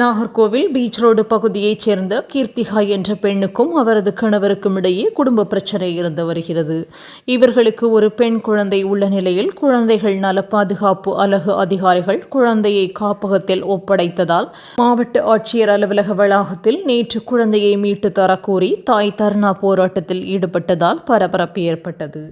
Nagercoil beach road பகுதியைச் சேர்ந்த கீர்த்திகா என்ற பெண்ணுக்கும் அவரது கணவருக்கும் இடையே குடும்ப பிரச்சனை இருந்து வருகிறது. இவர்களுக்கு ஒரு பெண் குழந்தை உள்ள நிலையில் குழந்தைகள் நல பாதுகாப்பு அலகு அதிகாரிகள் குழந்தையை காப்பகத்தில் ஒப்படைத்ததால் மாவட்ட ஆட்சியர் அலுவலக வளாகத்தில் நேற்று குழந்தையை மீட்டு தரக்கோரி தாய் தர்ணா போராட்டத்தில் ஈடுபட்டதால் பரபரப்பு ஏற்பட்டது.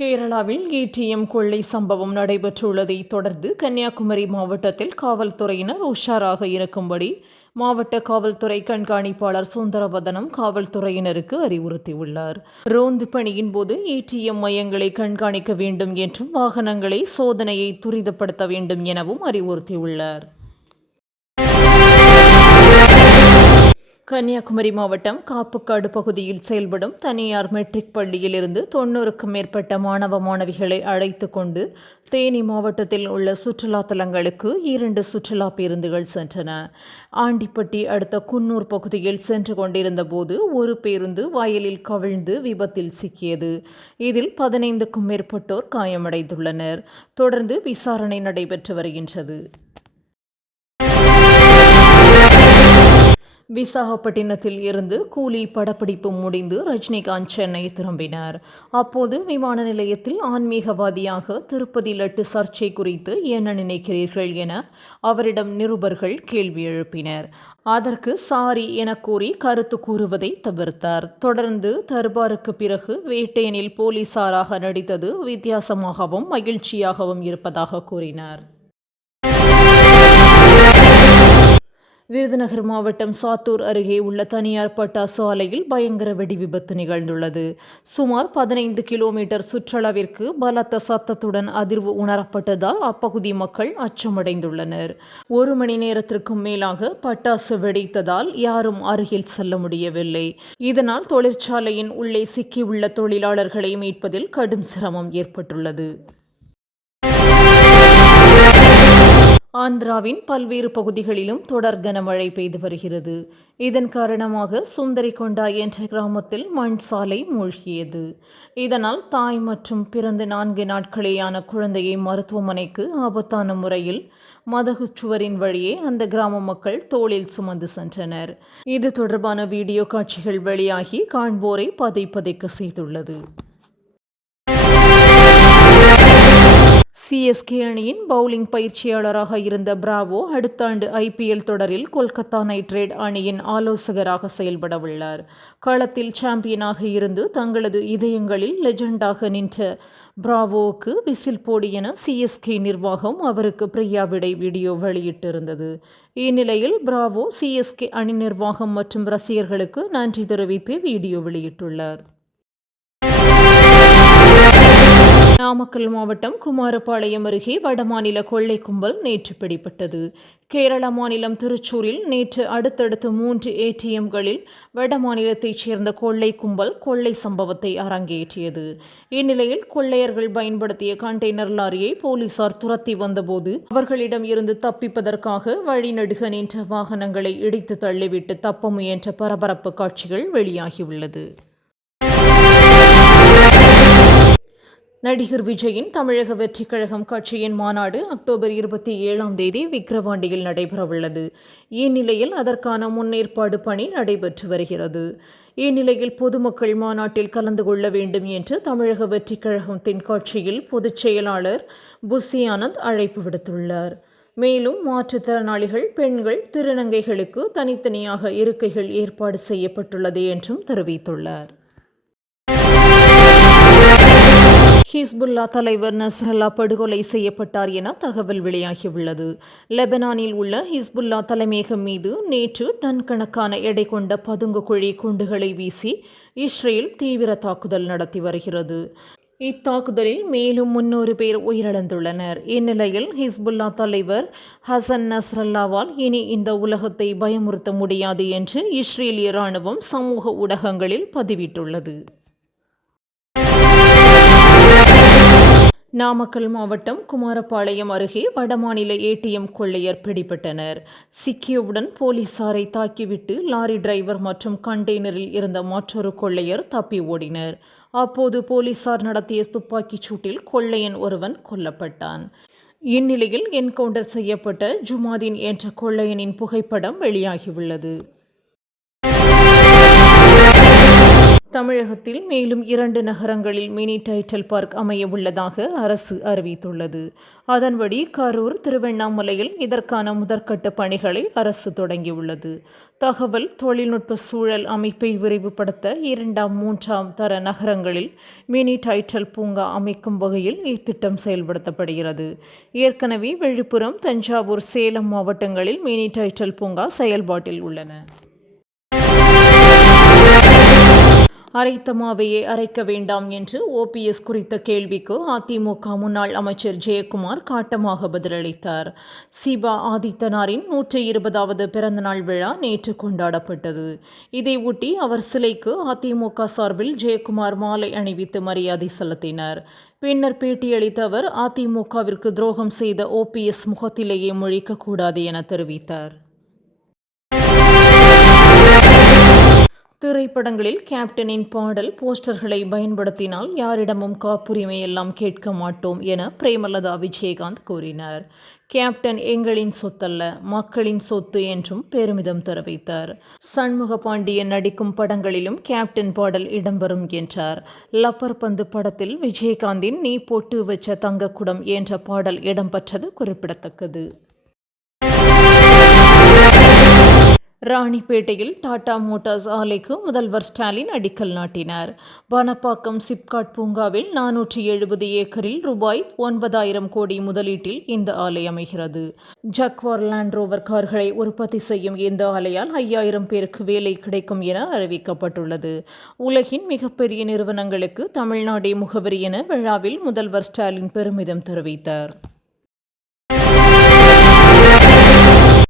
கேரளாவில் ஏடிஎம் கொள்ளை சம்பவம் நடைபெற்றுள்ளதை தொடர்ந்து கன்னியாகுமரி மாவட்டத்தில் காவல்துறையினர் உஷாராக இருக்கும்படி மாவட்ட காவல்துறை கண்காணிப்பாளர் சுந்தரவதனம் காவல்துறையினருக்கு அறிவுறுத்தியுள்ளார். ரோந்து பணியின் போது ஏடிஎம் மையங்களை கண்காணிக்க வேண்டும் என்றும் வாகனங்களை சோதனையை துரிதப்படுத்த வேண்டும் எனவும் அறிவுறுத்தியுள்ளார். கன்னியாகுமரி மாவட்டம் காப்புக்காடு பகுதியில் செயல்படும் தனியார் மெட்ரிக் பள்ளியில் இருந்து 90க்கும் மேற்பட்ட மாணவ மாணவிகளை அழைத்து கொண்டு தேனி மாவட்டத்தில் உள்ள சுற்றுலா தலங்களுக்கு 2 சுற்றுலா பேருந்துகள் சென்றன. ஆண்டிப்பட்டி அடுத்த குன்னூர் பகுதியில் சென்று கொண்டிருந்த போது ஒரு பேருந்து வயலில் கவிழ்ந்து விபத்தில் சிக்கியது. இதில் 15க்கும் மேற்பட்டோர் காயமடைந்துள்ளனர். தொடர்ந்து விசாரணை நடைபெற்று வருகின்றது. விசாகப்பட்டினத்தில் இருந்து கூலி படப்பிடிப்பு முடிந்து ரஜினிகாந்த் சென்னை திரும்பினார். அப்போது விமான நிலையத்தில் ஆன்மீகவாதியாக திருப்பதி லட்டு சர்ச்சை குறித்து என்ன நினைக்கிறீர்கள் என அவரிடம் நிருபர்கள் கேள்வி எழுப்பினர். அதற்கு சாரி என கூறி கருத்து கூறுவதை தவிர்த்தார். தொடர்ந்து தர்பாருக்கு பிறகு வேட்டையனில் போலீசாராக நடித்தது வித்தியாசமாகவும் மகிழ்ச்சியாகவும் இருப்பதாக கூறினார். விருதுநகர் மாவட்டம் சாத்தூர் அருகே உள்ள தனியார் பட்டாசு ஆலையில் பயங்கர வெடி விபத்து நிகழ்ந்துள்ளது. சுமார் 15 கிலோமீட்டர் சுற்றளவிற்கு பலத்த சத்தத்துடன் அதிர்வு உணரப்பட்டதால் அப்பகுதி மக்கள் அச்சமடைந்துள்ளனர். 1 மணி நேரத்திற்கும் மேலாக பட்டாசு வெடித்ததால் யாரும் அருகில் செல்ல முடியவில்லை. இதனால் தொழிற்சாலையின் உள்ளே சிக்கியுள்ள தொழிலாளர்களை மீட்பதில் கடும் சிரமம் ஏற்பட்டுள்ளது. ஆந்திராவின் பல்வேறு பகுதிகளிலும் தொடர் கனமழை பெய்து வருகிறது. இதன் காரணமாக சுந்தரிகொண்டா என்ற கிராமத்தில் மண் சாலை மூழ்கியது. இதனால் தாய் மற்றும் பிறந்து 4 நாட்களேயான குழந்தையை மருத்துவமனைக்கு ஆபத்தான முறையில் மதகு சுவரின் வழியே அந்த கிராம மக்கள் தோளில் சுமந்து சென்றனர். இது தொடர்பான வீடியோ காட்சிகள் வெளியாகி காண்போரை பதைக்க செய்துள்ளது. சிஎஸ்கே அணியின் பவுலிங் பயிற்சியாளராக இருந்த பிராவோ அடுத்த ஆண்டு ஐபிஎல் தொடரில் கொல்கத்தா நைட் ரைட் அணியின் ஆலோசகராக செயல்பட உள்ளார். களத்தில் சாம்பியனாக இருந்து தங்களது இதயங்களில் லெஜெண்டாக நின்ற பிராவோவுக்கு விசில் போடு என சிஎஸ்கே நிர்வாகம் அவருக்கு பிரியா விடை வீடியோ வெளியிட்டிருந்தது. இந்நிலையில் பிராவோ சிஎஸ்கே அணி நிர்வாகம் மற்றும் ரசிகர்களுக்கு நன்றி தெரிவித்து வீடியோ வெளியிட்டுள்ளார். நாமக்கல் மாவட்டம் குமாரபாளையம் அருகே வடமாநில கொள்ளை கும்பல் நேற்று பிடிபட்டது. கேரள மாநிலம் திருச்சூரில் நேற்று அடுத்தடுத்து 3 ஏடிஎம்களில் வடமாநிலத்தைச் சேர்ந்த கொள்ளை கும்பல் கொள்ளை சம்பவத்தை அரங்கேற்றியது. இந்நிலையில் கொள்ளையர்கள் பயன்படுத்திய கண்டெய்னர் லாரியை போலீசார் துரத்தி வந்தபோது அவர்களிடம் இருந்து தப்பிப்பதற்காக வழிநெடுக நின்ற வாகனங்களை இடித்து தள்ளிவிட்டு தப்ப முயன்ற பரபரப்பு காட்சிகள் வெளியாகியுள்ளது. நடிகர் விஜயின் தமிழக வெற்றிக் கழகம் கட்சியின் மாநாடு அக்டோபர் 27 விக்கிரவாண்டியில் நடைபெறவுள்ளது. இந்நிலையில் அதற்கான முன்னேற்பாடு பணி நடைபெற்று வருகிறது. இந்நிலையில் பொதுமக்கள் மாநாட்டில் கலந்து கொள்ள வேண்டும் என்று தமிழக வெற்றிக் கழகத்தின் கட்சியில் பொதுச் செயலாளர் புசி ஆனந்த் அழைப்பு விடுத்துள்ளார். மேலும் மாற்றுத்திறனாளிகள், பெண்கள், திருநங்கைகளுக்கு தனித்தனியாக இருக்கைகள் ஏற்பாடு செய்யப்பட்டுள்ளது என்றும் தெரிவித்துள்ளார். ஹிஸ்புல்லா தலைவர் நஸ்ரல்லா படுகொலை செய்யப்பட்டார் என தகவல் வெளியாகியுள்ளது. லெபனானில் உள்ள ஹிஸ்புல்லா தலைமையகம் மீது நேற்று டன் கணக்கான எடை கொண்ட பதுங்கு குழி குண்டுகளை வீசி இஸ்ரேல் தீவிர தாக்குதல் நடத்தி வருகிறது. இத்தாக்குதலில் மேலும் 300 பேர் உயிரிழந்துள்ளனர். இந்நிலையில் ஹிஸ்புல்லா தலைவர் ஹசன் நஸ்ரல்லாவால் இனி இந்த உலகத்தை பயமுறுத்த முடியாது என்று இஸ்ரேலிய இராணுவம் சமூக ஊடகங்களில் பதிவிட்டுள்ளது. நாமக்கல் மாவட்டம் குமாரபாளையம் அருகே வடமாநில ஏடிஎம் கொள்ளையர் பிடிபட்டனர். சிக்கியவுடன் போலீசாரை தாக்கிவிட்டு லாரி டிரைவர் மற்றும் கண்டெய்னரில் இருந்த மற்றொரு கொள்ளையர் தப்பி ஓடினர். அப்போது போலீசார் நடத்திய துப்பாக்கிச் சூட்டில் கொள்ளையன் ஒருவன் கொல்லப்பட்டான். இந்நிலையில் என்கவுண்டர் செய்யப்பட்ட ஜுமாதீன் என்ற கொள்ளையனின் புகைப்படம் வெளியாகியுள்ளது. தமிழகத்தில் மேலும் 2 நகரங்களில் மினி டைட்டில் பார்க் அமைய உள்ளதாக அரசு அறிவித்துள்ளது. அதன்படி கரூர், திருவண்ணாமலையில் இதற்கான முதற்கட்ட பணிகளை அரசு தொடங்கியுள்ளது. தகவல் தொழில்நுட்ப சூழல் அமைப்பை விரிவுபடுத்த 2ஆம், 3ஆம் தர நகரங்களில் மினி டைட்டில் பூங்கா அமைக்கும் வகையில் இத்திட்டம் செயல்படுத்தப்படுகிறது. ஏற்கனவே விழுப்புரம், தஞ்சாவூர், சேலம் மாவட்டங்களில் மினி டைட்டில் பூங்கா செயல்பாட்டில் உள்ளன. அரைத்த மாவையே அரைக்க வேண்டாம் என்று ஓபிஎஸ் குறித்த கேள்விக்கு அதிமுக முன்னாள் அமைச்சர் ஜெயக்குமார் காட்டமாக பதிலளித்தார். சிவா ஆதித்தனாரின் 120வது பிறந்தநாள் விழா நேற்று கொண்டாடப்பட்டது. இதையொட்டி அவர் சிலைக்கு அதிமுக சார்பில் ஜெயக்குமார் மாலை அணிவித்து மரியாதை செலுத்தினார். பின்னர் பேட்டியளித்த அவர் அதிமுகவிற்கு துரோகம் செய்த ஓபிஎஸ் முகத்திலேயே முழிக்கக்கூடாது என தெரிவித்தார். திரைப்படங்களில் கேப்டனின் பாடல் போஸ்டர்களை பயன்படுத்தினால் யாரிடமும் காப்புரிமை எல்லாம் கேட்க மாட்டோம் என பிரேமலதா விஜயகாந்த் கூறினார். கேப்டன் எங்களின் சொத்தல்ல, மக்களின் சொத்து என்றும் பெருமிதம் தெரிவித்தார். சண்முக பாண்டியன் நடிக்கும் படங்களிலும் கேப்டன் பாடல் இடம்பெறும் என்றார். லப்பர் பந்து படத்தில் விஜயகாந்தின் நீ போட்டு வச்ச தங்கக்குடம் என்ற பாடல் இடம்பெற்றது குறிப்பிடத்தக்கது. ராணிப்பேட்டையில் டாடா மோட்டார்ஸ் ஆலைக்கு முதல்வர் ஸ்டாலின் அடிக்கல் நாட்டினார். வனப்பாக்கம் சிப்காட் பூங்காவில் 470 ஏக்கரில் ரூபாய் 9,000 கோடி முதலீட்டில் இந்த ஆலை அமைகிறது. ஜக்வார் லேண்ட் ரோவர் கார்களை உற்பத்தி செய்யும் இந்த ஆலையால் 5,000 பேருக்கு வேலை கிடைக்கும் என அறிவிக்கப்பட்டுள்ளது. உலகின் மிகப்பெரிய நிறுவனங்களுக்கு தமிழ்நாடே முகவரி என விழாவில் முதல்வர் ஸ்டாலின் பெருமிதம் தெரிவித்தார்.